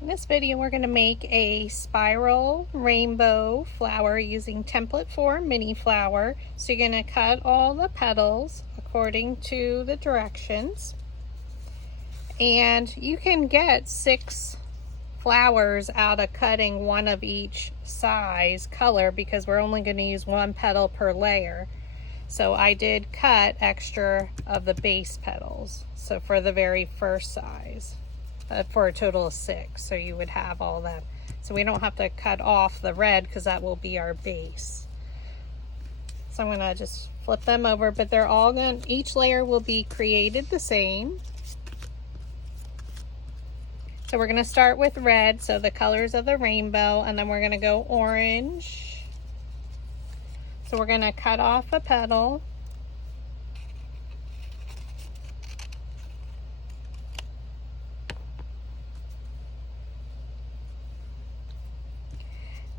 In this video, we're going to make a spiral rainbow flower using template for mini flower. So you're going to cut all the petals according to the directions. And you can get 6 flowers out of cutting one of each size color because we're only going to use 1 petal per layer. So I did cut extra of the base petals. So for the very first size. For a total of 6, so you would have all that. So we don't have to cut off the red because that will be our base. So I'm going to just flip them over, but they're all going to, each layer will be created the same. So we're going to start with red, so the colors of the rainbow, and then we're going to go orange. So we're going to cut off a petal.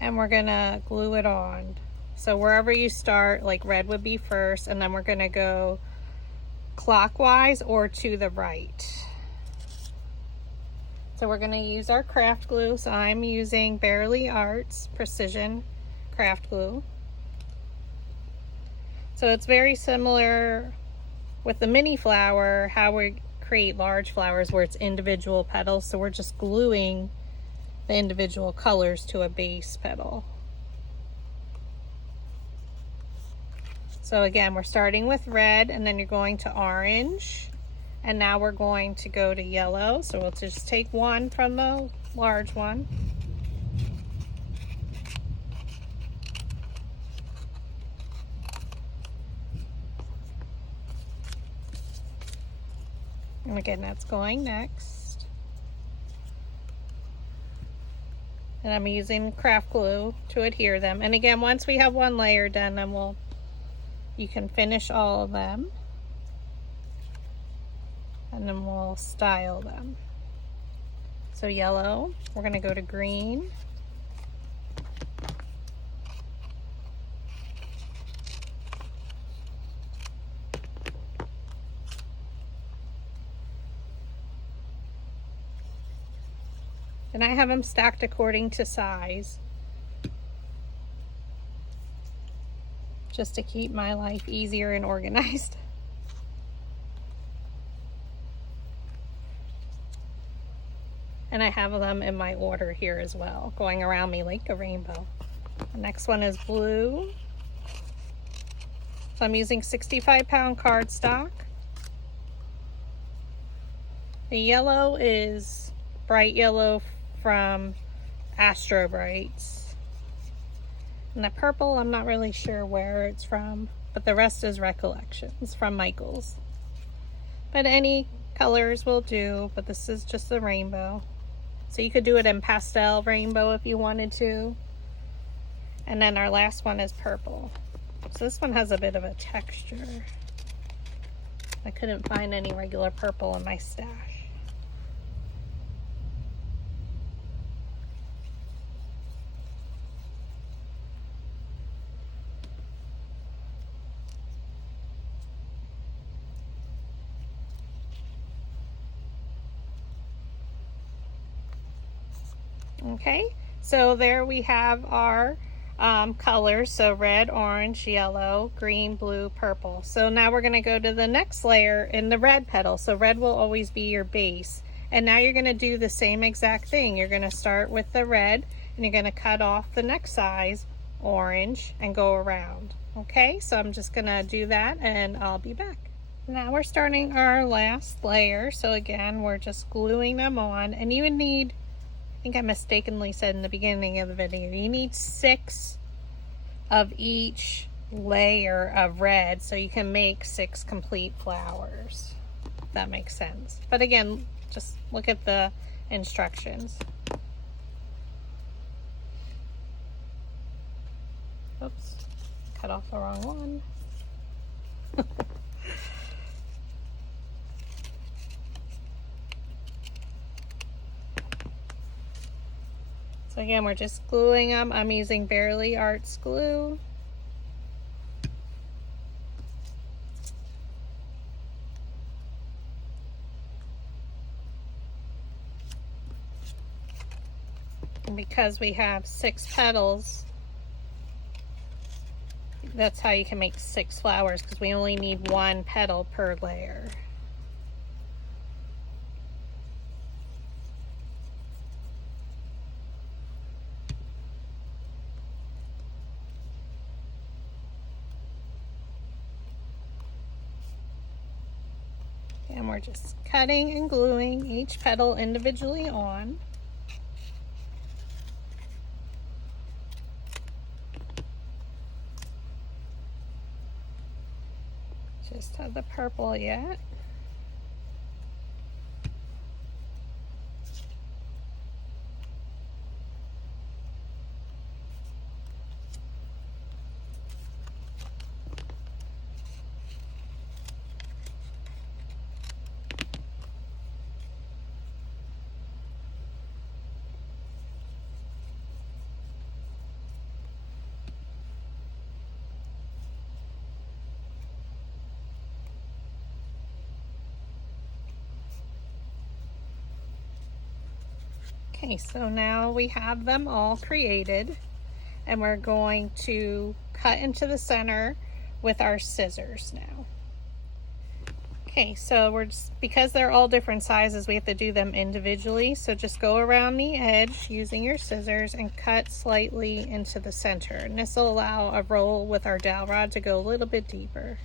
And we're gonna glue it on. So wherever you start, like red would be first, and then we're gonna go clockwise or to the right. So we're gonna use our craft glue. So I'm using Bearly Arts Precision Craft Glue. So it's very similar with the mini flower, how we create large flowers where it's individual petals. So we're just gluing the individual colors to a base petal. So again, we're starting with red, and then you're going to orange, and now we're going to go to yellow. So we'll just take 1 from the large one. And again, that's going next. And I'm using craft glue to adhere them. And again, once we have 1 layer done, then you can finish all of them. And then we'll style them. So yellow, we're gonna go to green. And I have them stacked according to size, just to keep my life easier and organized. And I have them in my order here as well, going around me like a rainbow. The next one is blue. So I'm using 65-pound cardstock. The yellow is bright yellow from Astro Brights. And the purple, I'm not really sure where it's from, but the rest is Recollections from Michaels. But any colors will do, but this is just the rainbow. So you could do it in pastel rainbow if you wanted to. And then our last one is purple. So this one has a bit of a texture. I couldn't find any regular purple in my stash. Okay, so there we have our colors. So red, orange, yellow, green, blue, purple. So now we're going to go to the next layer in the red petal. So red will always be your base. And now you're going to do the same exact thing. You're going to start with the red, and you're going to cut off the next size, orange, and go around. Okay, so I'm just going to do that, and I'll be back. Now we're starting our last layer. So again, we're just gluing them on, and you would need, I think I mistakenly said in the beginning of the video, you need 6 of each layer of red so you can make 6 complete flowers, if that makes sense. But again, just look at the instructions. Oops, cut off the wrong one. So again, we're just gluing them. I'm using Bearly Arts glue. And because we have 6 petals, that's how you can make 6 flowers, because we only need 1 petal per layer. And we're just cutting and gluing each petal individually on. Just have the purple yet. Okay, so now we have them all created, and we're going to cut into the center with our scissors now. Okay, so we're just, because they're all different sizes, we have to do them individually. So just go around the edge using your scissors and cut slightly into the center. And this will allow a roll with our dowel rod to go a little bit deeper.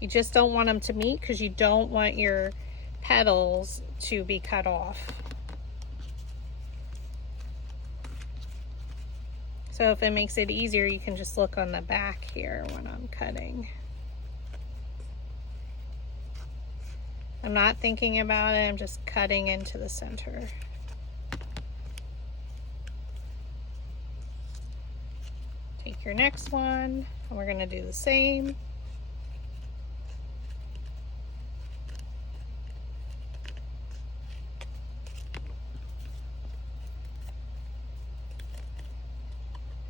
You just don't want them to meet because you don't want your petals to be cut off. So if it makes it easier, you can just look on the back here when I'm cutting. I'm not thinking about it, I'm just cutting into the center. Take your next one, and we're gonna do the same.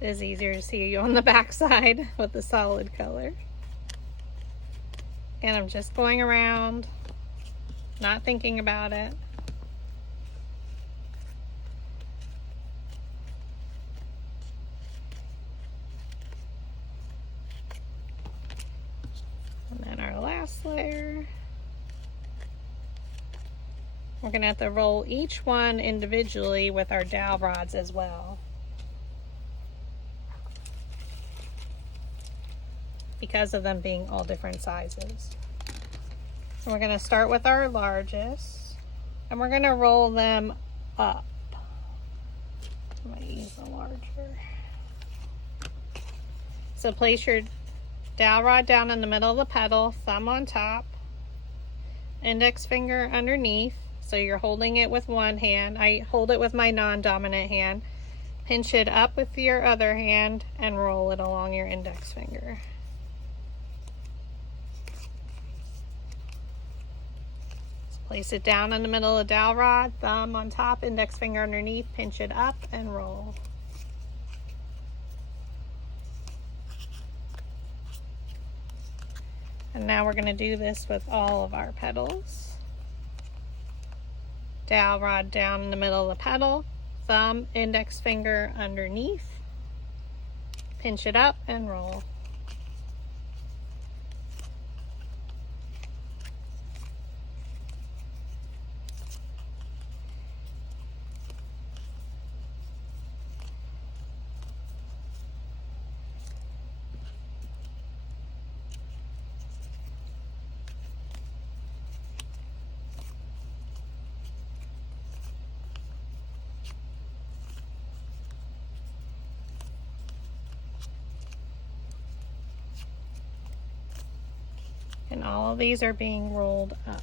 It is easier to see you on the back side with the solid color. And I'm just going around, not thinking about it. And then our last layer. We're gonna have to roll each one individually with our dowel rods as well, because of them being all different sizes. So we're gonna start with our largest, and we're gonna roll them up. I'm gonna use a larger. So place your dowel rod down in the middle of the petal, thumb on top, index finger underneath. So you're holding it with one hand. I hold it with my non-dominant hand. Pinch it up with your other hand and roll it along your index finger. Place it down in the middle of the dowel rod, thumb on top, index finger underneath, pinch it up and roll. And now we're going to do this with all of our petals. Dowel rod down in the middle of the petal, thumb, index finger underneath, pinch it up and roll. And all of these are being rolled up.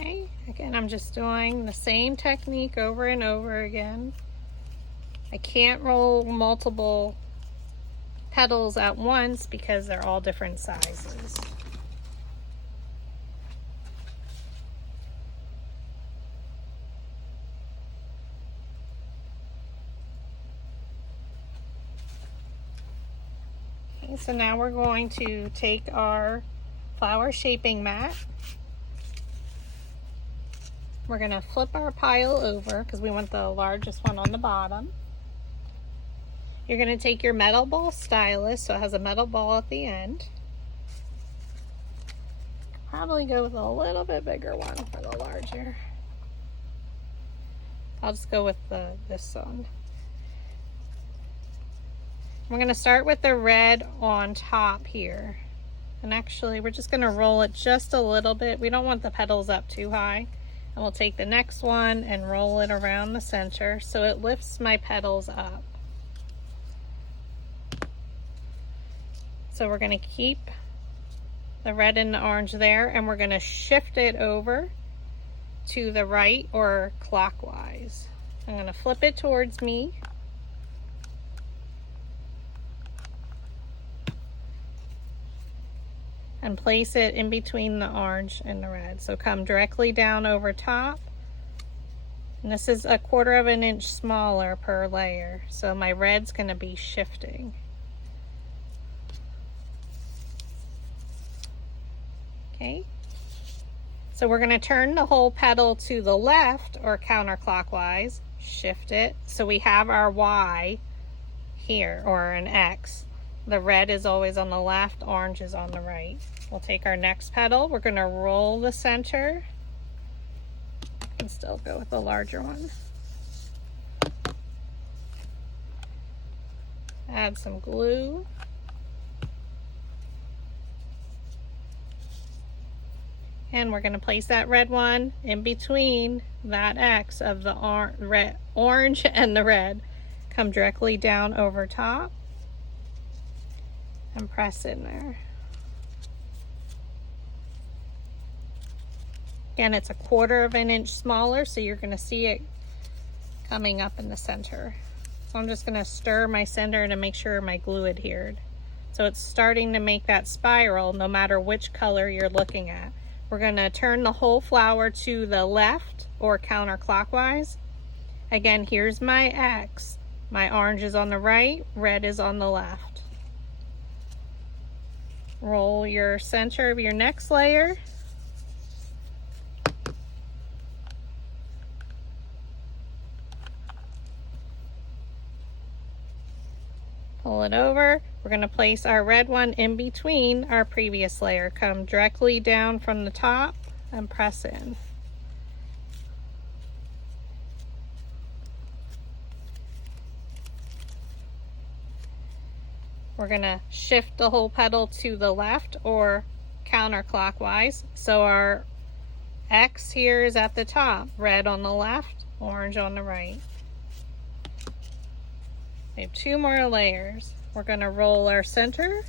Okay, again, I'm just doing the same technique over and over again. I can't roll multiple petals at once because they're all different sizes. Okay, so now we're going to take our flower shaping mat. We're going to flip our pile over because we want the largest one on the bottom. You're going to take your metal ball stylus, so it has a metal ball at the end. Probably go with a little bit bigger one for the larger. I'll just go with this one. We're going to start with the red on top here. And actually, we're just going to roll it just a little bit. We don't want the petals up too high. And we'll take the next one and roll it around the center so it lifts my petals up. So we're going to keep the red and the orange there, and we're going to shift it over to the right or clockwise. I'm going to flip it towards me. And place it in between the orange and the red. So come directly down over top. And this is 1/4 of an inch smaller per layer. So my red's going to be shifting. Okay. So we're going to turn the whole petal to the left or counterclockwise. Shift it. So we have our Y here, or an X. The red is always on the left, orange is on the right. We'll take our next petal. We're going to roll the center and still go with the larger one. Add some glue. And we're going to place that red one in between that X of the orange and the red. Come directly down over top and press in there. Again, it's 1/4 of an inch smaller, so you're going to see it coming up in the center. So I'm just going to stir my center to make sure my glue adhered. So it's starting to make that spiral no matter which color you're looking at. We're going to turn the whole flower to the left or counterclockwise. Again, here's my X. My orange is on the right, red is on the left. Roll your center of your next layer. Pull it over. We're going to place our red one in between our previous layer. Come directly down from the top and press in. We're going to shift the whole petal to the left or counterclockwise. So our X here is at the top, red on the left, orange on the right. We have 2 more layers. We're going to roll our center.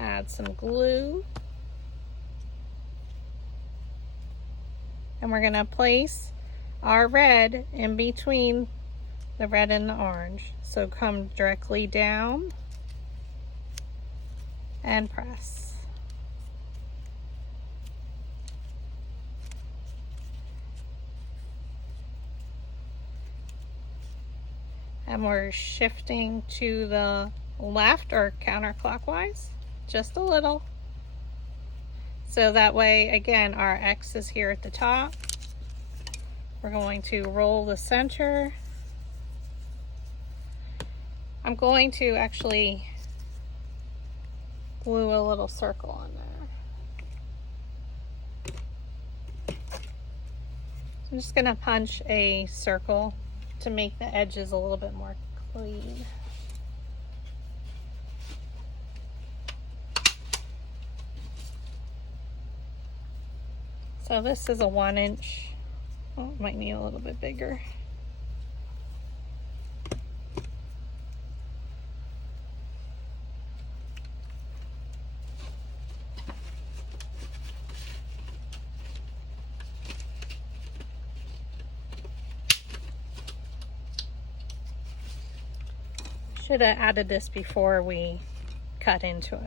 Add some glue. And we're going to place our red in between the red and the orange. So come directly down and press. And we're shifting to the left or counterclockwise, just a little. So that way, again, our X is here at the top. We're going to roll the center. I'm going to actually glue a little circle on there. I'm just going to punch a circle to make the edges a little bit more clean. So this is a 1 inch. Oh, it might need a little bit bigger. Should have added this before we cut into it.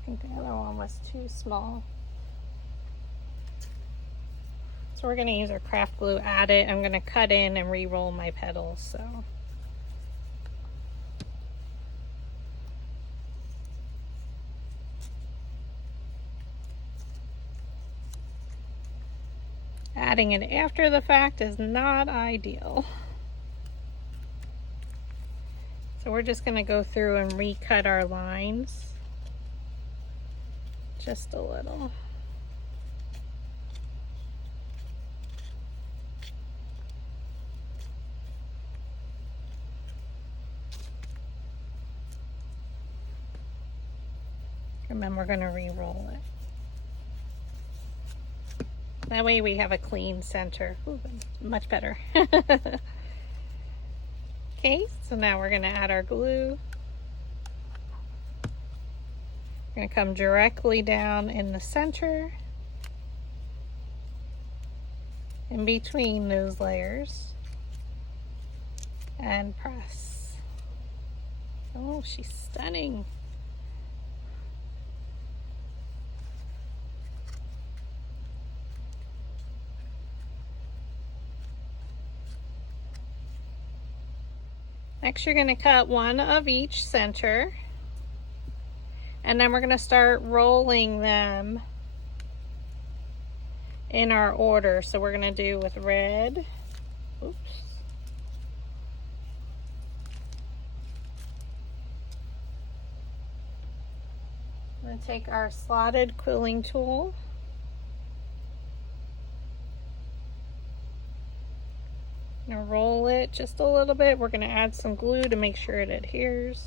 I think the other one was too small. So we're going to use our craft glue, add it. I'm going to cut in and re-roll my petals. So adding it after the fact is not ideal. So we're just going to go through and recut our lines just a little. And then we're going to re-roll it. That way we have a clean center. Ooh, much better. Okay, so now we're going to add our glue. We're going to come directly down in the center, in between those layers, and press. Oh, she's stunning. Next, you're going to cut one of each center, and then we're going to start rolling them in our order. So we're going to do with red. Oops. I'm going to take our slotted quilling tool. I'm going to roll it just a little bit. We're going to add some glue to make sure it adheres.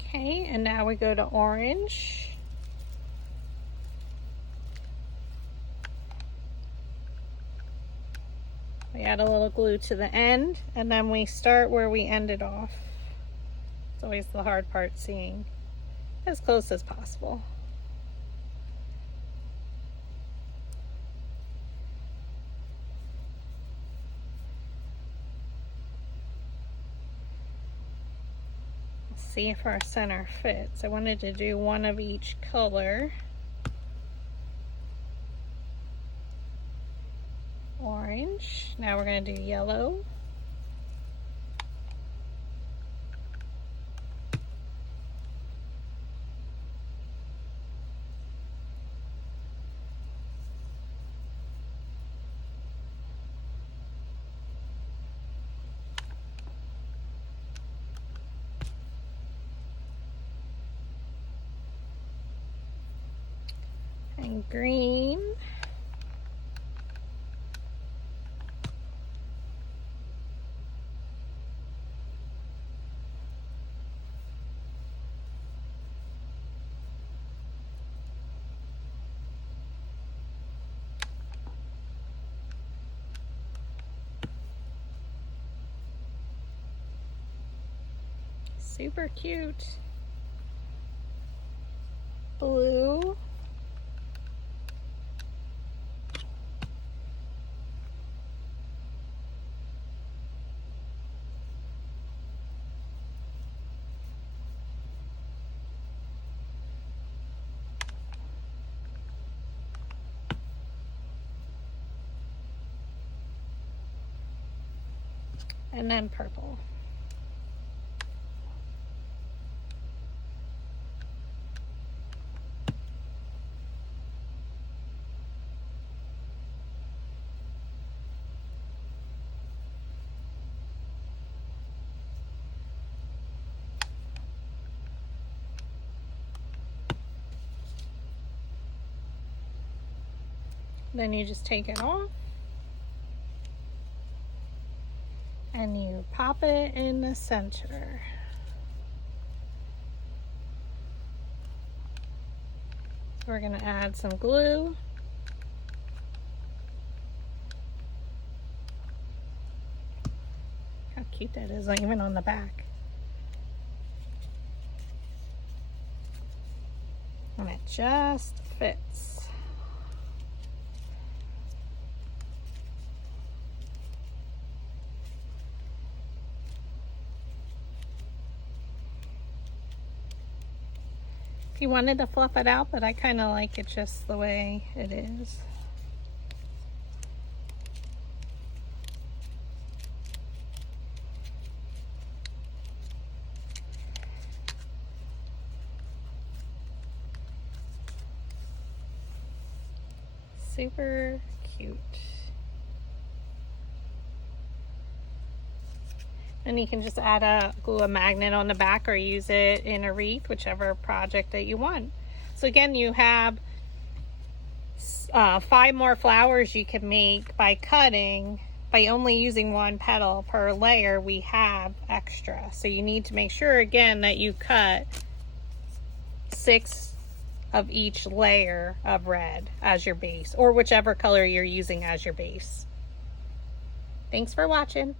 Okay, and now we go to orange. We add a little glue to the end, and then we start where we ended off. It's always the hard part, seeing as close as possible. Let's see if our center fits. I wanted to do one of each color. Orange. Now we're going to do yellow. And green. Super cute. Blue. And then purple. Then you just take it off. and you pop it in the center. We're going to add some glue. How cute that is, even on the back. And it just fits. If you wanted to fluff it out, but I kind of like it just the way it is. Super cute. And you can just glue a magnet on the back or use it in a wreath, whichever project that you want. So again, you have 5 more flowers you can make by cutting. By only using 1 petal per layer, we have extra. So you need to make sure again that you cut 6 of each layer of red as your base, or whichever color you're using as your base. Thanks for watching.